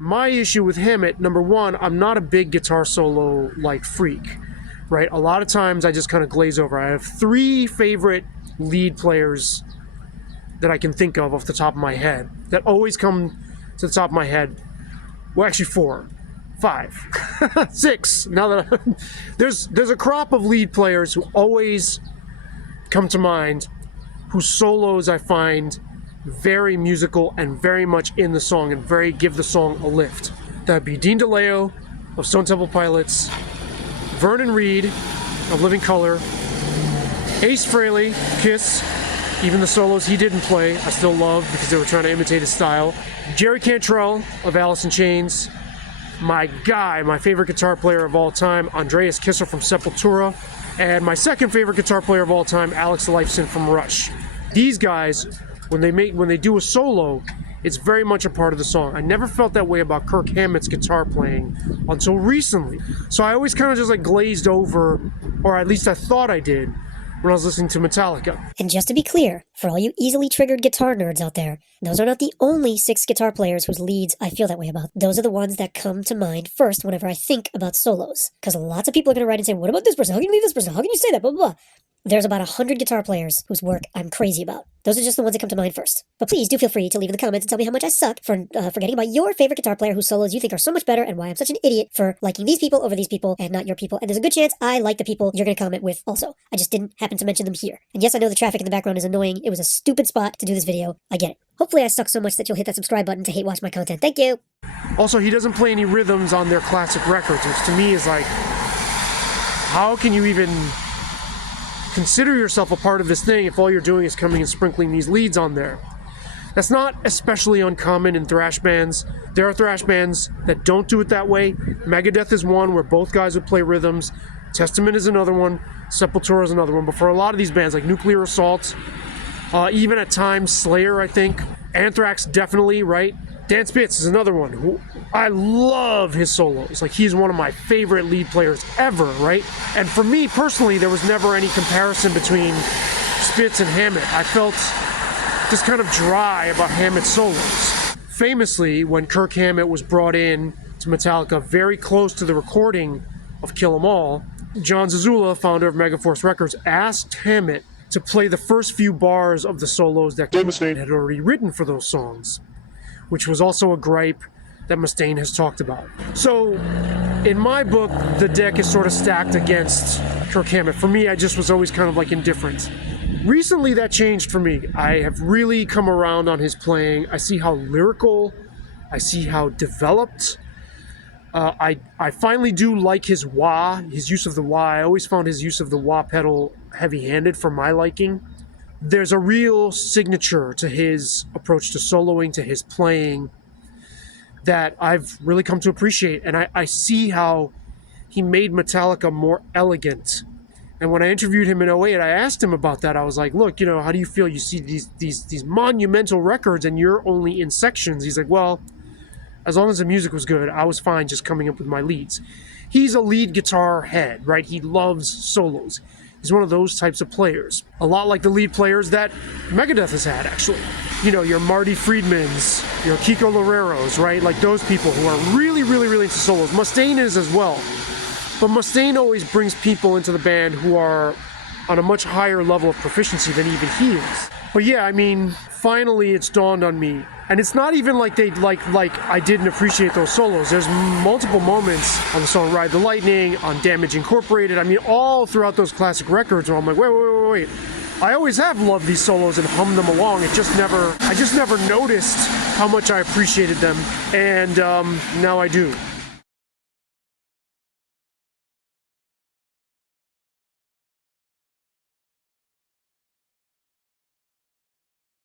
My issue with Hammett, number one, I'm not a big guitar solo like freak, right? A lot of times I just kind of glaze over. I have 3 favorite lead players that I can think of off the top of my head that always come to the top of my head. Well, actually 4, 5, 6. Now that there's a crop of lead players who always come to mind, whose solos I find very musical and very much in the song and very give the song a lift. That'd be Dean DeLeo of Stone Temple Pilots, Vernon Reid of Living Colour, Ace Frehley, Kiss. Even the solos he didn't play, I still love because they were trying to imitate his style. Jerry Cantrell of Alice in Chains. My guy, my favorite guitar player of all time, Andreas Kisser from Sepultura. And my second favorite guitar player of all time, Alex Lifeson from Rush. These guys, when they do a solo, it's very much a part of the song. I never felt that way about Kirk Hammett's guitar playing until recently. So I always kind of just like glazed over, or at least I thought I did, when I was listening to Metallica. And just to be clear, for all you easily triggered guitar nerds out there, those are not the only 6 guitar players whose leads I feel that way about. Those are the ones that come to mind first whenever I think about solos. Because lots of people are going to write and say, what about this person? How can you leave this person? How can you say that? Blah, blah, blah. There's about 100 guitar players whose work I'm crazy about. Those are just the ones that come to mind first. But please do feel free to leave in the comments and tell me how much I suck for forgetting about your favorite guitar player whose solos you think are so much better and why I'm such an idiot for liking these people over these people and not your people. And there's a good chance I like the people you're going to comment with also. I just didn't happen to mention them here. And yes, I know the traffic in the background is annoying. It was a stupid spot to do this video. I get it. Hopefully I suck so much that you'll hit that subscribe button to hate watch my content. Thank you. Also, he doesn't play any rhythms on their classic records, which to me is like, how can you even consider yourself a part of this thing if all you're doing is coming and sprinkling these leads on there? That's not especially uncommon in thrash bands. There are thrash bands that don't do it that way. Megadeth is one where both guys would play rhythms. Testament is another one. Sepultura is another one. But for a lot of these bands like Nuclear Assault, even at times Slayer, I think, Anthrax definitely, right? Dan Spitz is another one who I love his solos. Like, he's one of my favorite lead players ever, right? And for me personally, there was never any comparison between Spitz and Hammett. I felt just kind of dry about Hammett's solos. Famously, when Kirk Hammett was brought in to Metallica very close to the recording of Kill 'Em All, John Zazula, founder of Megaforce Records, asked Hammett to play the first few bars of the solos that Mustaine had already written for those songs, which was also a gripe that Mustaine has talked about. So, in my book, the deck is sort of stacked against Kirk Hammett. For me, I just was always kind of like indifferent. Recently, that changed for me. I have really come around on his playing. I see how lyrical, I see how developed. I finally do like his wah, his use of the wah. I always found his use of the wah pedal heavy-handed for my liking. There's a real signature to his approach to soloing, to his playing, that I've really come to appreciate. And I see how he made Metallica more elegant. And when I interviewed him in 2008, I asked him about that. I was like, look, how do you feel? You see these monumental records and you're only in sections. He's like, well, as long as the music was good, I was fine just coming up with my leads. He's a lead guitar head, right? He loves solos. He's one of those types of players. A lot like the lead players that Megadeth has had, actually. Your Marty Friedmans, your Kiko Loureiros, right? Like those people who are really, really, really into solos. Mustaine is as well. But Mustaine always brings people into the band who are on a much higher level of proficiency than even he is. But yeah, finally it's dawned on me. And it's not even like I didn't appreciate those solos. There's multiple moments on the song Ride the Lightning, on Damage Incorporated. All throughout those classic records where I'm like, wait. I always have loved these solos and hummed them along. I just never noticed how much I appreciated them. And now I do.